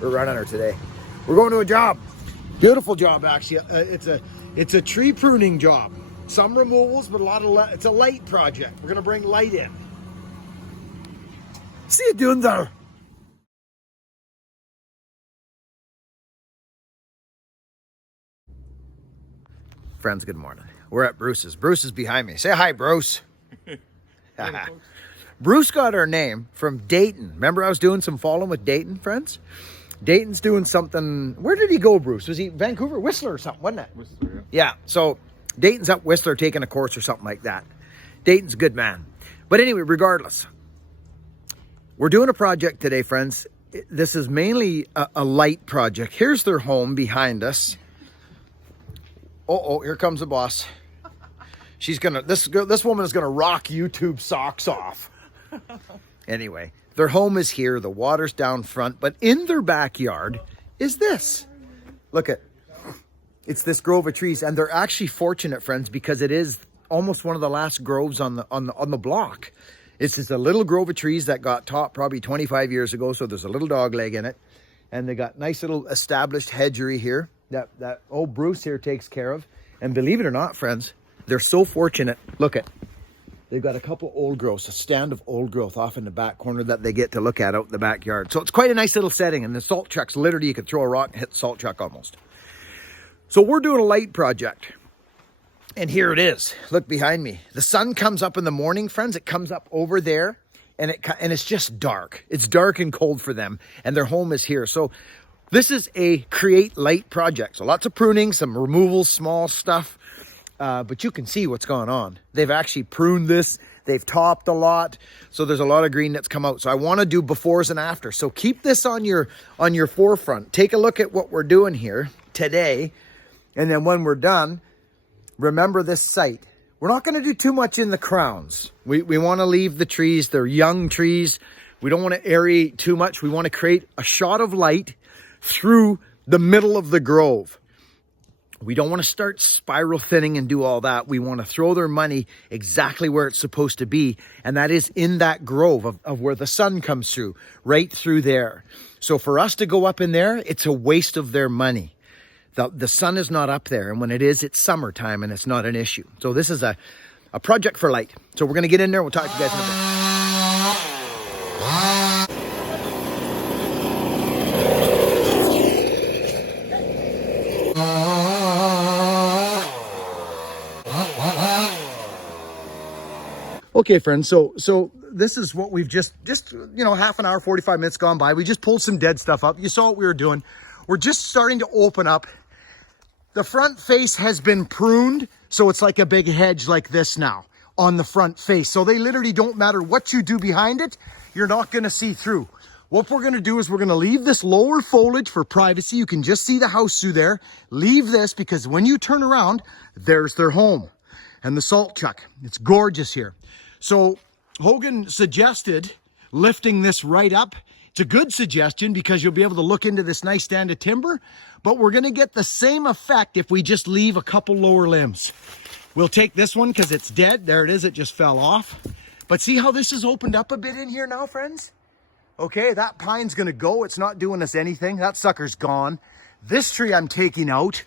We're running her today. We're going to a job. Beautiful job, actually. It's a tree pruning job. Some removals, but it's a light project. We're gonna bring light in. See you doing there. Friends, good morning. We're at Bruce's. Bruce is behind me. Say hi, Bruce. Bruce got our name from Dayton. Remember I was doing some following with Dayton, friends? Dayton's doing something. Where did he go, Bruce? Was he Vancouver? Whistler or something, wasn't it? Whistler, yeah. So Dayton's up Whistler taking a course or something like that. Dayton's a good man. But anyway, regardless, we're doing a project today, friends. This is mainly a light project. Here's their home behind us. Oh, here comes the boss. She's gonna, this woman is gonna rock YouTube socks off. Anyway, their home is here. The water's down front, but in their backyard is this. Look at, it's this grove of trees, and they're actually fortunate, friends, because it is almost one of the last groves on the block. It's just a little grove of trees that got topped probably 25 years ago, so there's a little dog leg in it, and they got nice little established hedgery here that old Bruce here takes care of. And believe it or not, friends, they're so fortunate. Look at, they've got a couple old growths, a stand of old growth off in the back corner that they get to look at out in the backyard. So it's quite a nice little setting, and the salt truck's literally, you could throw a rock and hit the salt truck almost. So we're doing a light project, and here it is. Look behind me. The sun comes up in the morning, friends. It comes up over there, and it's just dark. It's dark and cold for them, and their home is here. So this is a create light project. So lots of pruning, some removals, small stuff, but you can see what's going on. They've actually pruned this. They've topped a lot. So there's a lot of green that's come out. So I want to do befores and afters. So keep this on your forefront. Take a look at what we're doing here today. And then when we're done, remember this site. We're not going to do too much in the crowns. We want to leave the trees. They're young trees. We don't want to aerate too much. We want to create a shot of light through the middle of the grove. We don't want to start spiral thinning and do all that. We want to throw their money exactly where it's supposed to be. And that is in that grove of where the sun comes through, right through there. So for us to go up in there, it's a waste of their money. The sun is not up there. And when it is, it's summertime and it's not an issue. So this is a project for light. So we're going to get in there. We'll talk to you guys in a bit. Okay, friends, so this is what we've just half an hour, 45 minutes gone by. We just pulled some dead stuff up. You saw what we were doing. We're just starting to open up. The front face has been pruned, so it's like a big hedge like this now on the front face. So they literally don't matter what you do behind it, you're not going to see through. What we're going to do is we're going to leave this lower foliage for privacy. You can just see the house through there. Leave this because when you turn around, there's their home and the salt chuck. It's gorgeous here. So Hogan suggested lifting this right up. It's a good suggestion because you'll be able to look into this nice stand of timber, but we're going to get the same effect if we just leave a couple lower limbs. We'll take this one because it's dead. There it is. It just fell off. But see how this has opened up a bit in here now, friends? Okay, that pine's going to go. It's not doing us anything. That sucker's gone. This tree I'm taking out.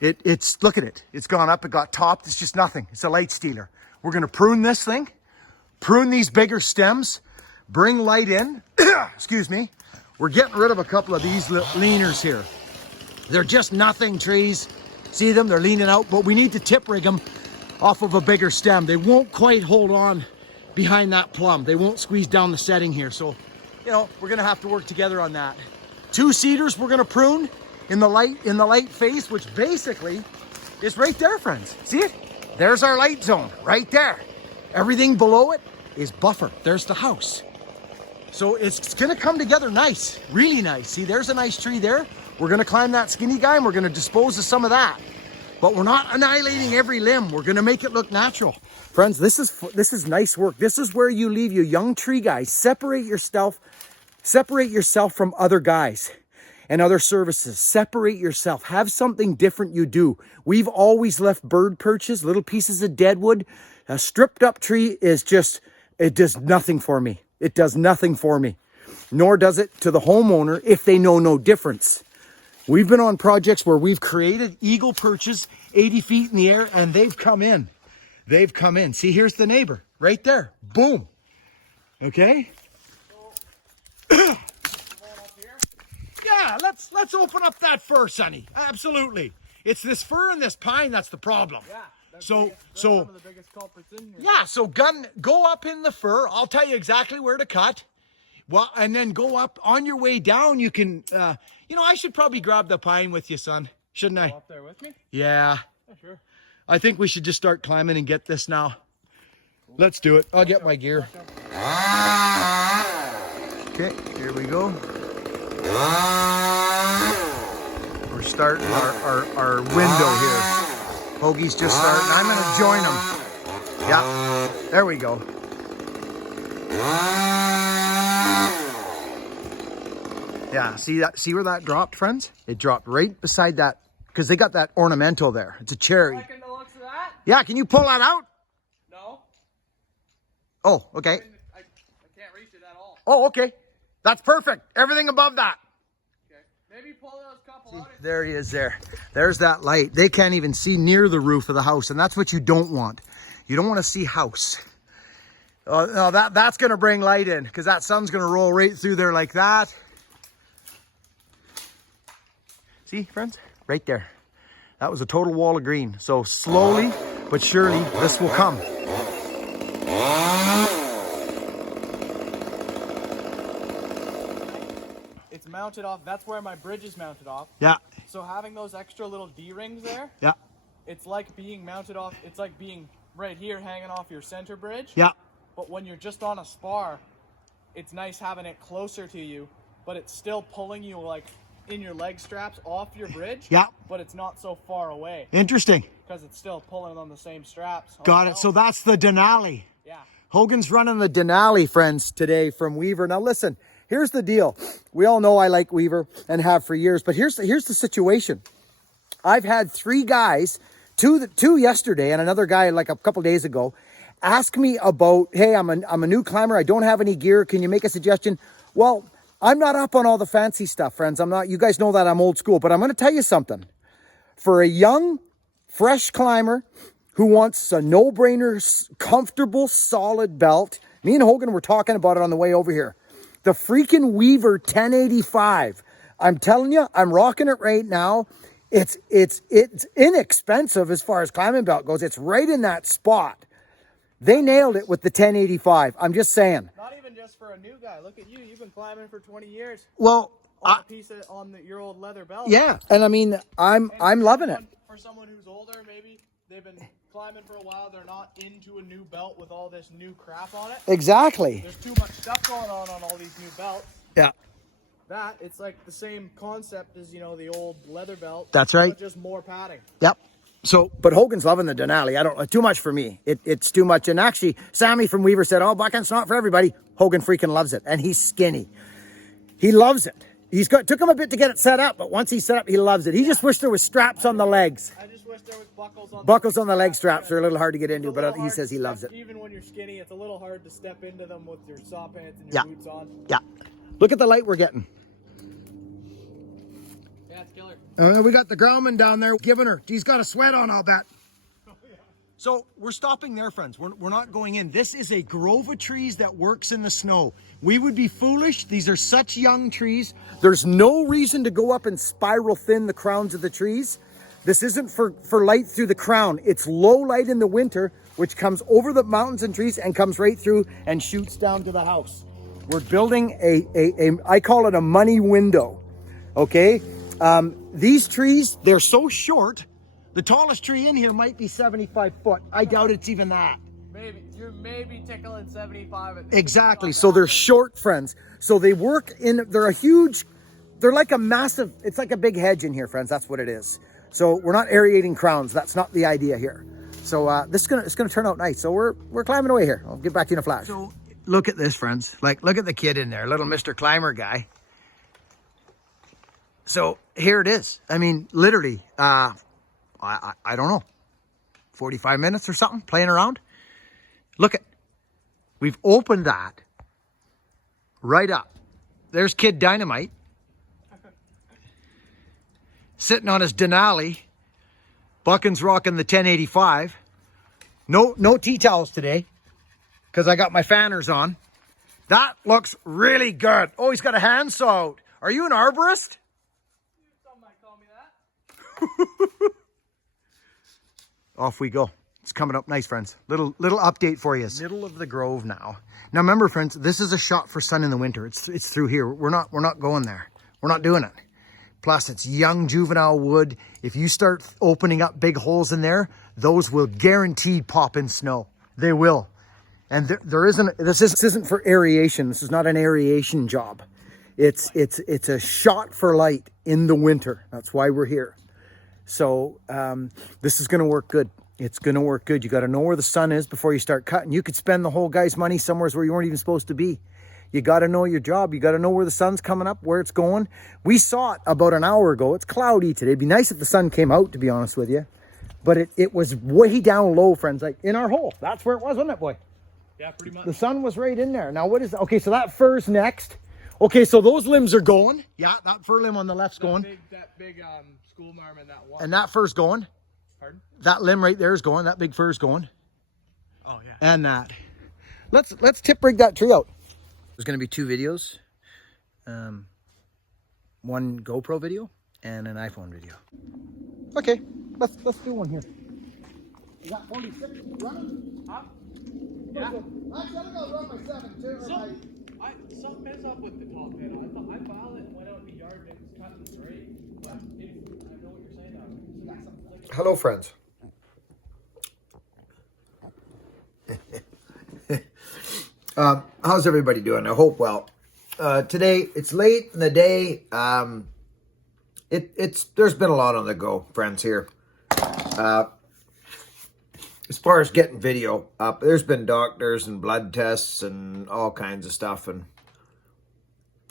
It's look at it. It's gone up. It got topped. It's just nothing. It's a light stealer. We're going to prune this thing, prune these bigger stems, bring light in. Excuse me. We're getting rid of a couple of these leaners here. They're just nothing trees. See them? They're leaning out, but we need to tip rig them off of a bigger stem. They won't quite hold on behind that plum. They won't squeeze down the setting here. So, we're going to have to work together on that. 2 cedars we're going to prune in the light face, which basically is right there, friends. See it? There's our light zone right there. Everything below it is buffer. There's the house. So it's going to come together nice, really nice. See, there's a nice tree there. We're going to climb that skinny guy and we're going to dispose of some of that. But we're not annihilating every limb. We're going to make it look natural. Friends, this is nice work. This is where you leave your young tree guys. Separate yourself from other guys and other services. Separate yourself. Have something different you do. We've always left bird perches, little pieces of deadwood. A stripped up tree is just, it does nothing for me. It does nothing for me. nor does it to the homeowner if they know no difference. We've been on projects where we've created eagle perches 80 feet in the air, and they've come in. They've come in. See, here's the neighbor right there. Boom. Okay. Yeah, let's open up that fir, Sonny. Absolutely. It's this fir and this pine that's the problem. Yeah. So some of the biggest culprits in here. yeah, so go up in the fir. I'll tell you exactly where to cut. Well, and then go up. On your way down, you can, I should probably grab the pine with you, son. Shouldn't I? Go up there with me? Yeah. Yeah, sure. I think we should just start climbing and get this now. Let's do it. I'll get my gear. Okay, here we go. We're starting our window here. Hoagie's just starting. I'm going to join him. Yeah, there we go. Yeah, see where that dropped, friends? It dropped right beside that, because they got that ornamental there. It's a cherry. Liking the looks of that? Yeah, can you pull that out? No. Oh, okay. I can't reach it at all. Oh, okay. That's perfect. Everything above that. Okay. Maybe pull those couple out. There he is there. There's that light. They can't even see near the roof of the house, and that's what you don't want. You don't want to see house. No, that's going to bring light in, because that sun's going to roll right through there like that. See, friends? Right there. That was a total wall of green. So slowly but surely, this will come. It's mounted off. That's where my bridge is mounted off. Yeah. So having those extra little D-rings there, Yeah. it's like being mounted off. It's like being right here hanging off your center bridge. Yeah. But when you're just on a spar, it's nice having it closer to you, but it's still pulling you like in your leg straps off your bridge. Yeah. But it's not so far away Interesting. because it's still pulling on the same straps. Got it. So that's the Denali. Yeah. Hogan's running the Denali, friends, today from Weaver. Now listen, here's the deal. We all know I like Weaver and have for years, but here's the situation. I've had 3 guys, two yesterday and another guy like a couple days ago, ask me about, hey, I'm a new climber. I don't have any gear. Can you make a suggestion? Well, I'm not up on all the fancy stuff, friends. I'm not. You guys know that I'm old school, but I'm going to tell you something. For a young, fresh climber who wants a no-brainer, comfortable, solid belt, me and Hogan were talking about it on the way over here. The freaking Weaver 1085. I'm telling you, I'm rocking it right now. It's inexpensive as far as climbing belt goes. It's right in that spot. They nailed it with the 1085. I'm just saying. Not even just for a new guy. Look at you. You've been climbing for 20 years. Well, Your old leather belt. yeah, and I mean, I'm loving it. For someone who's older, maybe they've been climbing for a while. They're not into a new belt with all this new crap on it. Exactly. There's too much stuff going on all these new belts. Yeah. It's like the same concept as, the old leather belt. That's right. But just more padding. Yep. So, but Hogan's loving the Denali. I don't, too much for me. It's too much. And actually, Sammy from Weaver said, oh, bucking's not for everybody. Hogan freaking loves it. And he's skinny. He loves it. Took him a bit to get it set up, but once he's set up, he loves it. He just wished there was straps on the legs. I just wish there was buckles on the leg straps. Are a little hard to get into, but he says he loves it. Even when you're skinny, it's a little hard to step into them with your saw pants and your boots on. Yeah. Look at the light we're getting. Yeah, it's killer. We got the growman down there giving her. She's got a sweat on, I'll bet. Oh, yeah. So we're stopping there, friends. We're not going in. This is a grove of trees that works in the snow. We would be foolish. These are such young trees. There's no reason to go up and spiral thin the crowns of the trees. This isn't for light through the crown. It's low light in the winter, which comes over the mountains and trees and comes right through and shoots down to the house. We're building I call it a money window. Okay? These trees, they're so short. The tallest tree in here might be 75 foot. I doubt it's even that. You're maybe tickling 75. Exactly. So they're short, friends. So they work they're like a massive, it's like a big hedge in here, friends. That's what it is. So we're not aerating crowns. That's not the idea here. So it's gonna turn out nice. So we're climbing away here. I'll get back to you in a flash. So look at this, friends. Look at the kid in there, little Mr. Climber guy. So here it is. I mean, literally, I don't know, 45 minutes or something playing around. Look we've opened that right up. there's Kid Dynamite. Sitting on his Denali. Buchan's rocking the 1085. No tea towels today, because I got my fanners on. That looks really good. Oh, he's got a handsaw out. Are you an arborist? Some might call me that. Off we go. It's coming up nice, friends. Little update for you. Middle of the grove now. Now remember, friends, this is a shot for sun in the winter. It's through here. We're not going there. We're not doing it. Plus, it's young juvenile wood. If you start opening up big holes in there, those will guaranteed pop in snow. They will. And this isn't for aeration. This is not an aeration job. It's a shot for light in the winter. That's why we're here. So this is going to work good. It's going to work good. You got to know where the sun is before you start cutting. You could spend the whole guy's money somewhere where you weren't even supposed to be. You got to know your job. You got to know where the sun's coming up, where it's going. We saw it about an hour ago. It's cloudy today. It'd be nice if the sun came out, to be honest with you. But it was way down low, friends, like in our hole. That's where it was, wasn't it, boy? Yeah, pretty much. The sun was right in there. Now, what is that? Okay, so that fur's next. Okay, so those limbs are going. Yeah, that fir limb on the left's going. That big school marm and that one. And that fir's going. Pardon? That limb right there is going. That big fir's going. Oh, yeah. And that. Let's tip rig that tree out. There's going to be 2 videos. One GoPro video and an iPhone video. Okay, let's do one here. Is that 46 running? Huh? Yeah. Actually, I think I'll run my 7 too. Something is up with the top pin. I filed it and went out in the yard and it was cutting straight. But I know what you're saying now. Hello, friends. How's everybody doing? I hope well. Today, it's late in the day. There's been a lot on the go, friends, here. As far as getting video up, there's been doctors and blood tests and all kinds of stuff and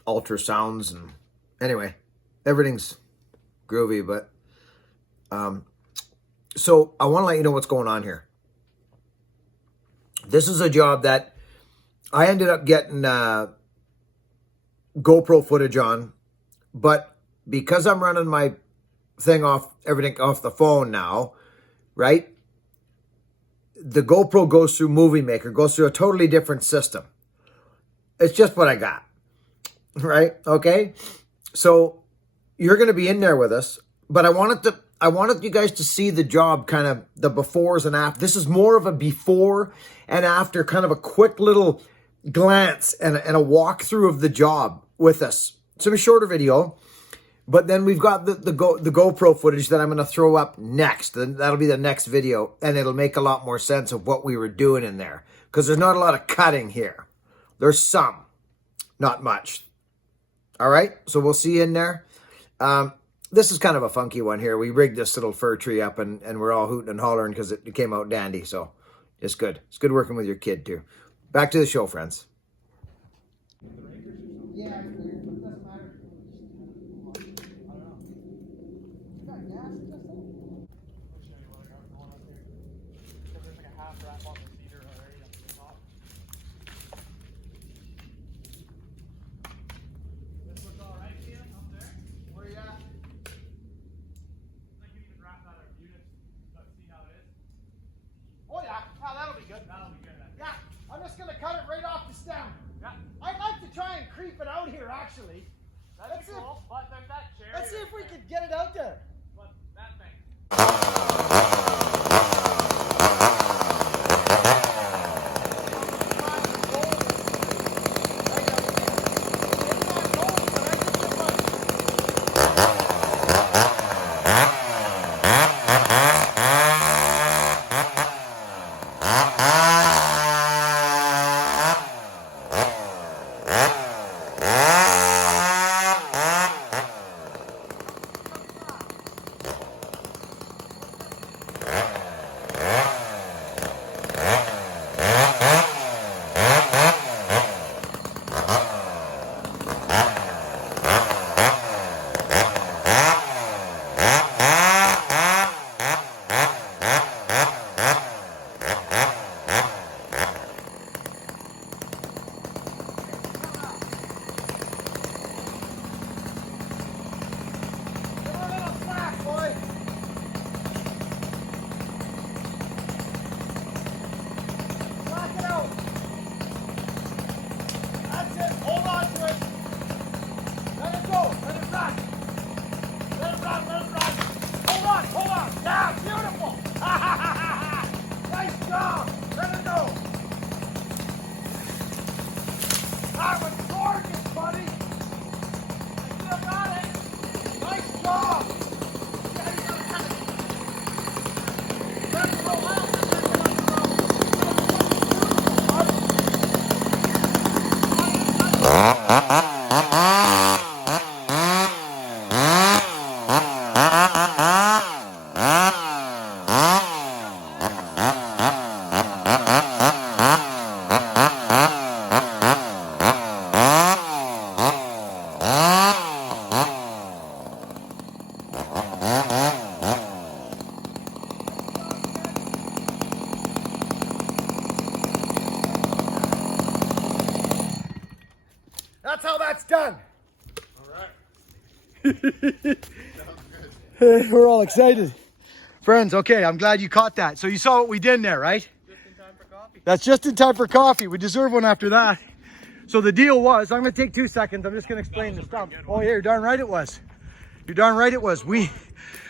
ultrasounds and anyway, everything's groovy, but so I want to let you know what's going on here. This is a job that I ended up getting GoPro footage on, but because I'm running my thing everything off the phone now, right? The GoPro goes through Movie Maker, goes through a totally different system. It's just what I got, right? Okay, so you're going to be in there with us, but I wanted you guys to see the job, kind of the befores and after. This is more of a before and after, kind of a quick little glance and a walkthrough of the job with us. It's a shorter video, but then we've got the GoPro footage that I'm going to throw up next. And that'll be the next video, and it'll make a lot more sense of what we were doing in there, because there's not a lot of cutting here. There's some, not much. All right, so we'll see you in there. This is kind of a funky one here. We rigged this little fir tree up, and we're all hooting and hollering because it came out dandy. So it's good. It's good working with your kid too. Back to the show, friends. Yeah, it's weird, but it doesn't matter. I don't know. You got gas in this thing? I'll show you what I got going on here. So there's like a half wrap on the cedar already up to the top. This looks alright to you up there? Where you at? Like you can wrap that out units, but see how it is? Oh yeah, that'll be good. That'll be good then. Yeah, I'm just gonna cut it right off the stem. Yeah. I'd like to try and creep it out here, actually. That'd be cool. But there's that cherry. Let's see if we could get it out there. But that thing. We're all excited. Friends, okay, I'm glad you caught that. So you saw what we did there, right? Just in time for coffee. That's just in time for coffee. We deserve one after that. So the deal was, I'm going to take 2 seconds. I'm just going to explain the stump. Oh, yeah, you're darn right it was. You're darn right it was.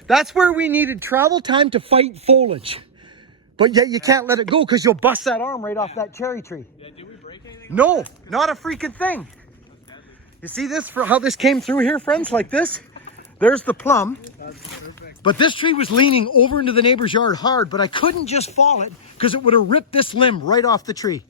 That's where we needed travel time to fight foliage. But yet you can't let it go because you'll bust that arm right off that cherry tree. Yeah, did we break anything? No, not a freaking thing. You see this, for how this came through here, friends, like this? There's the plum. But this tree was leaning over into the neighbor's yard hard, but I couldn't just fall it because it would have ripped this limb right off the tree.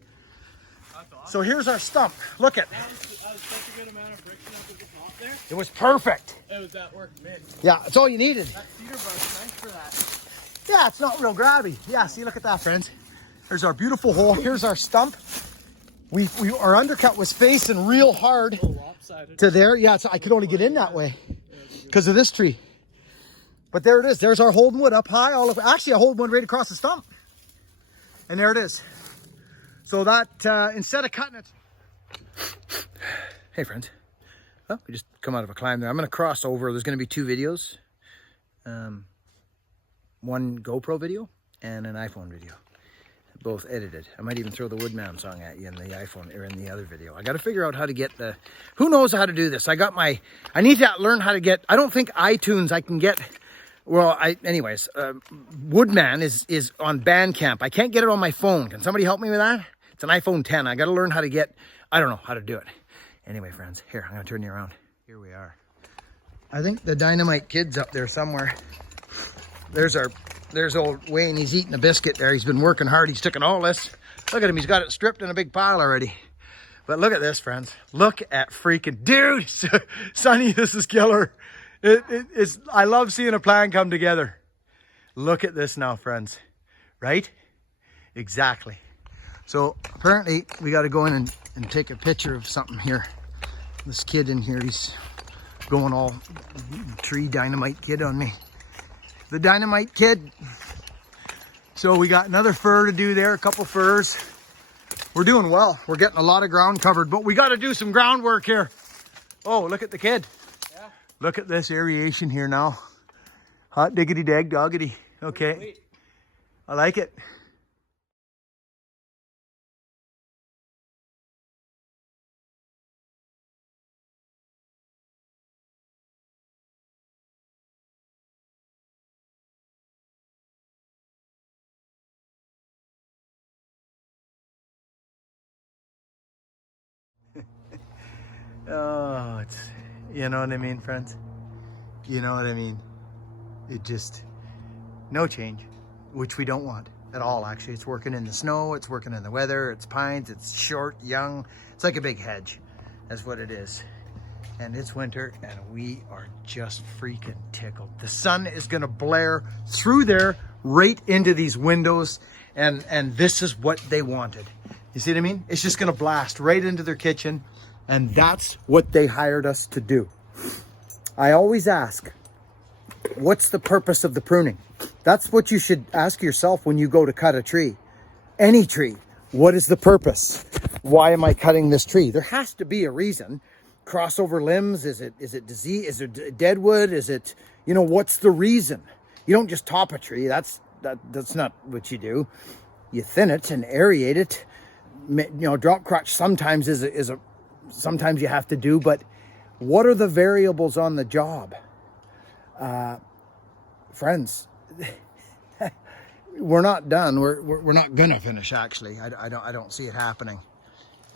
So here's our stump. Look at. That was such a good amount of friction up at the top there. It was perfect. It was that work mint. Yeah, it's all you needed. That cedar brush, nice for that. Yeah, it's not real grabby. Yeah, see, look at that, friends. There's our beautiful hole. Here's our stump. Our undercut was facing real hard Lopsided. to there. Yeah, I could only get in that way because of this tree. But there it is. There's our holding wood up high. Actually, I hold one right across the stump. And there it is. So that, instead of cutting it. Hey, friends. Oh, we just come out of a climb there. I'm going to cross over. There's going to be 2 videos. One GoPro video and an iPhone video. Both edited. I might even throw the Woodman song at you in the iPhone or in the other video. I got to figure out how to get who knows how to do this. I need to learn how to get, I don't think iTunes I can get. Well, anyways, Woodman is on Bandcamp. I can't get it on my phone. Can somebody help me with that? It's an iPhone 10. I got to learn how to get, I don't know how to do it. Anyway, friends, here, I'm going to turn you around. Here we are. I think the Dynamite Kid's up there somewhere. There's old Wayne. He's eating a biscuit there. He's been working hard. He's taken all this. Look at him. He's got it stripped in a big pile already. But look at this, friends. Look at freaking, dude, Sonny, this is killer. I love seeing a plan come together. Look at this now, friends. Right? Exactly. So apparently we got to go in and take a picture of something here. This kid in here, he's going all tree Dynamite Kid on me. The Dynamite Kid. So we got another fir to do there, a couple firs. We're doing well. We're getting a lot of ground covered, but we got to do some groundwork here. Oh, look at the kid. Yeah. Look at this aeration here now. Hot diggity dag doggity. Okay. Sweet. I like it. Oh, you know what I mean, friends? You know what I mean? It just, no change, which we don't want at all, actually. It's working in the snow, it's working in the weather, it's pines, it's short, young. It's like a big hedge. That's what it is. And it's winter, and we are just freaking tickled. The sun is gonna blare through there, right into these windows, and this is what they wanted. You see what I mean? It's just gonna blast right into their kitchen. And that's what they hired us to do. I always ask, what's the purpose of the pruning? That's what you should ask yourself when you go to cut a tree. Any tree. What is the purpose? Why am I cutting this tree? There has to be a reason. Crossover limbs? Is it disease? Is it deadwood? Is it, what's the reason? You don't just top a tree. That's not what you do. You thin it and aerate it. Drop crotch sometimes is a sometimes you have to do, but what are the variables on the job? Friends, we're not done. We're not gonna finish, actually. I don't see it happening.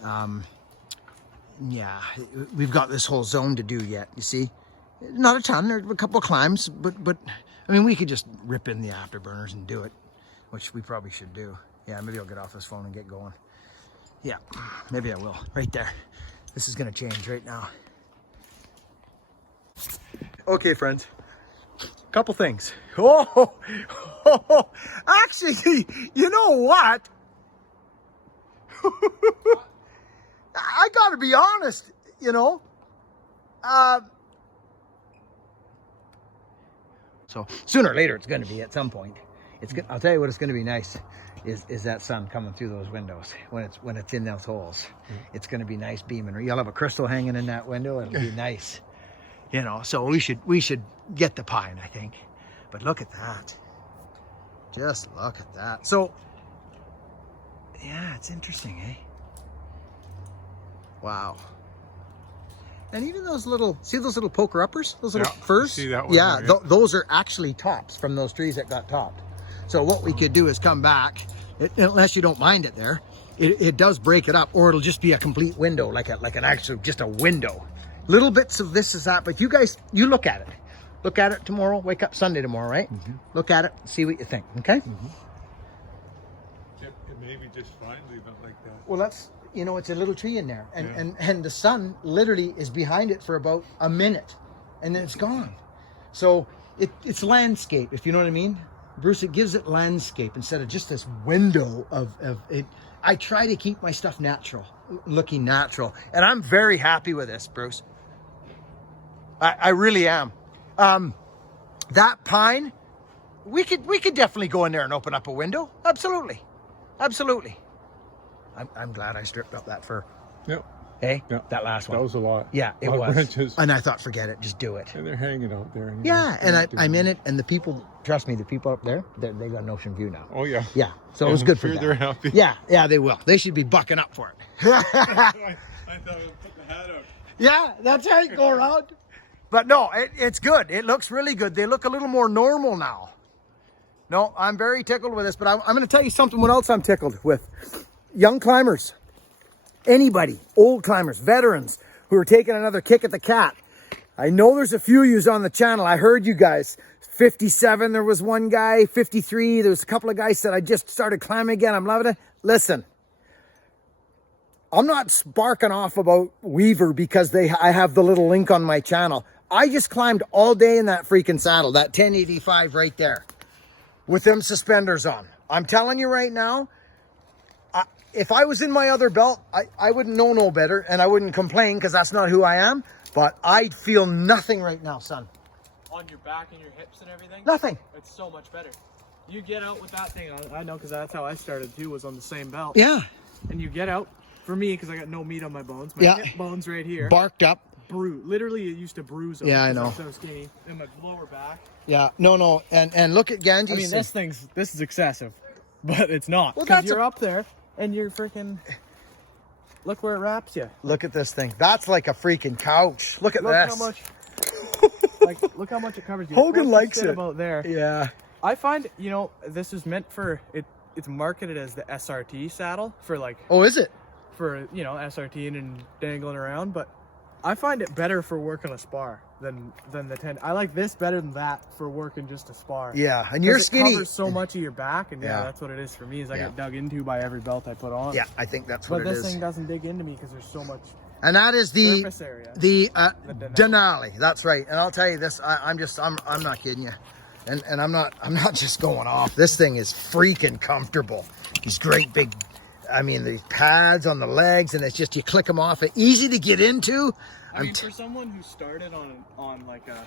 Yeah, we've got this whole zone to do yet, you see. Not a ton, there's a couple of climbs, but I mean, we could just rip in the afterburners and do it, which we probably should do. Yeah, maybe I'll get off this phone and get going. Yeah, maybe I will, right there. This is gonna change right now. Okay, friends, couple things. Actually, you know what? I gotta be honest, so sooner or later it's gonna be at some point. I'll tell you what, it's gonna be nice. Is that sun coming through those windows when it's in those holes. It's going to be nice beaming. You'll have a crystal hanging in that window. It'll be nice. You know, so we should get the pine, I think. But look at that. Just look at that. So, yeah, it's interesting, eh? Wow. And even those little, see those little poker uppers? Those little firs? See that one Yeah, there, those are actually tops from those trees that got topped. So what we could do is come back, unless you don't mind it there, it does break it up, or it'll just be a complete window, like an actual, just a window. Little bits of this is that, but you guys, you look at it. Look at it tomorrow, wake up Sunday tomorrow, right? Look at it, see what you think, okay? It may be just fine leaving it like that. Well, that's, you know, it's a little tree in there, and the sun literally is behind it for about a minute, and then it's gone. So it's landscape, if you know what I mean, Bruce. It gives it landscape instead of just this window of it. I try to keep my stuff natural, looking natural, and I'm very happy with this, Bruce. I really am. That pine, we could definitely go in there and open up a window. Absolutely, absolutely. I'm glad I stripped up that fir. Yep. Hey, Yep. that last one. That was a lot. Yeah, it A lot of was. branches. And I thought, forget it, just do it. And they're hanging out there. And Yeah, and I'm in it, and the people, trust me, the people up there, they got an ocean view now. Oh, yeah. Yeah, so it And was I'm good for sure them. they're happy. Yeah, they will. They should be bucking up for it. I thought I would put the hat up. Yeah, that's right, go around. But no, it's good. It looks really good. They look a little more normal now. No, I'm very tickled with this, but I'm going to tell you something, what else I'm tickled with. Young climbers, anybody, old climbers, veterans who are taking another kick at the cat. I know there's a few yous on the channel. I heard you guys. 57, there was one guy. 53, there was a couple of guys said, I just started climbing again. I'm loving it. Listen, I'm not sparking off about Weaver because I have the little link on my channel. I just climbed all day in that freaking saddle, that 1085 right there, with them suspenders on. I'm telling you right now, if I was in my other belt, I wouldn't know no better, and I wouldn't complain because that's not who I am, but I feel nothing right now, son. On your back and your hips and everything? Nothing. It's so much better. You get out with that thing on. I know, because that's how I started too, was on the same belt. Yeah. And you get out, for me, because I got no meat on my bones, my Yeah. hip bones right here. Barked up. Literally, it used to bruise them. Yeah, I 'cause know. I'm so skinny. And my lower back. Yeah, no, and look at Ganji. I mean, this is excessive, but it's not. Well, Because that's you're up there, and you're freaking, look where it wraps you. Look at this thing. That's like a freaking couch. Look at Look this. how much, look how much it covers you. Hogan Plus, likes you sit it. about there. Yeah. I find, you know, this is meant for, it's marketed as the SRT saddle for like, Oh, is it? for, you know, SRT and dangling around, but I find it better for working a spar than the 10. I like this better than that for working just a spar. Yeah, and you're 'Cause skinny. It covers so much of your back, and Yeah. that's what it is for me. Is I Yeah. get dug into by every belt I put on. Yeah, I think that's But what it this is. thing doesn't dig into me because there's so much And that is the surface area. the Denali. Denali. That's right. And I'll tell you this, I'm not kidding you. And I'm not just going off. This thing is freaking comfortable. These great big, I mean, the pads on the legs, and it's just, you click them off. It's easy to get into. I mean, for someone who started on like a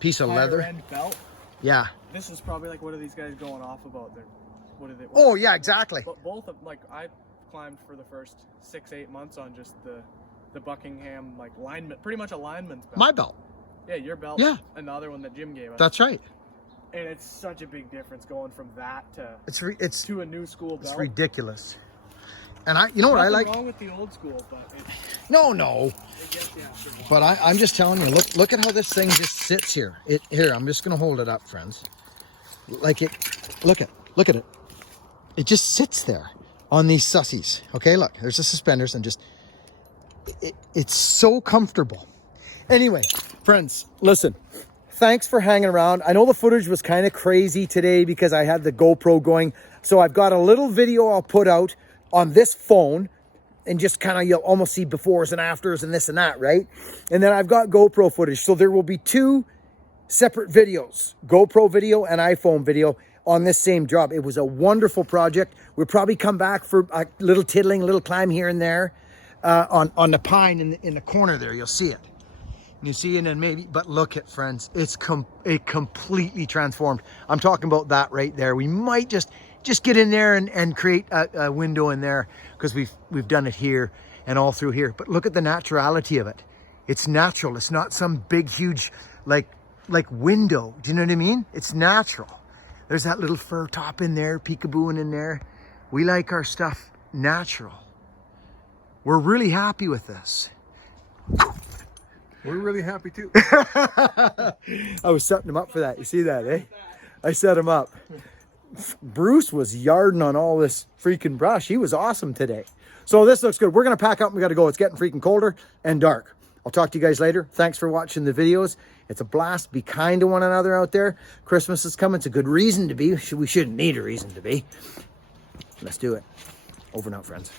Piece of higher leather. end belt, Yeah. this is probably like, what are these guys going off about? What are they? Oh, yeah, exactly. But both of, like, I climbed for the first 6-8 months on just the Buckingham, like, lineman, pretty much a lineman's belt. My belt. Yeah, your belt. Yeah. Another one that Jim gave us. That's right. And it's such a big difference going from that It's to a new school belt. It's ridiculous. And you know what I Nothing like? wrong with the old school, but No. it gets you after a while. But I'm just telling you, look at how this thing just sits here. Here, I'm just gonna hold it up, friends. Like it, look at it. It just sits there on these sussies. Okay, look, there's the suspenders, and just it's so comfortable. Anyway, friends, listen. Thanks for hanging around. I know the footage was kind of crazy today because I had the GoPro going. So I've got a little video I'll put out on this phone, and just kind of, you'll almost see befores and afters and this and that, right? And then I've got GoPro footage. So there will be 2 separate videos, GoPro video and iPhone video, on this same job. It was a wonderful project. We'll probably come back for a little tiddling, a little climb here and there on the pine in the corner there. You'll see it. You see, and then maybe, but look at, friends, it completely transformed. I'm talking about that right there. We might just get in there and create a window in there, because we've done it here and all through here. But look at the naturality of it. It's natural. It's not some big, huge, like window. Do you know what I mean? It's natural. There's that little fur top in there, peekabooing in there. We like our stuff natural. We're really happy with this. We're really happy too. I was setting him up for that. You see that, eh? I set him up. Bruce was yarding on all this freaking brush. He was awesome today. So this looks good. We're going to pack up and we got to go. It's getting freaking colder and dark. I'll talk to you guys later. Thanks for watching the videos. It's a blast. Be kind to one another out there. Christmas is coming. It's a good reason to be. We shouldn't need a reason to be. Let's do it. Over and out, friends.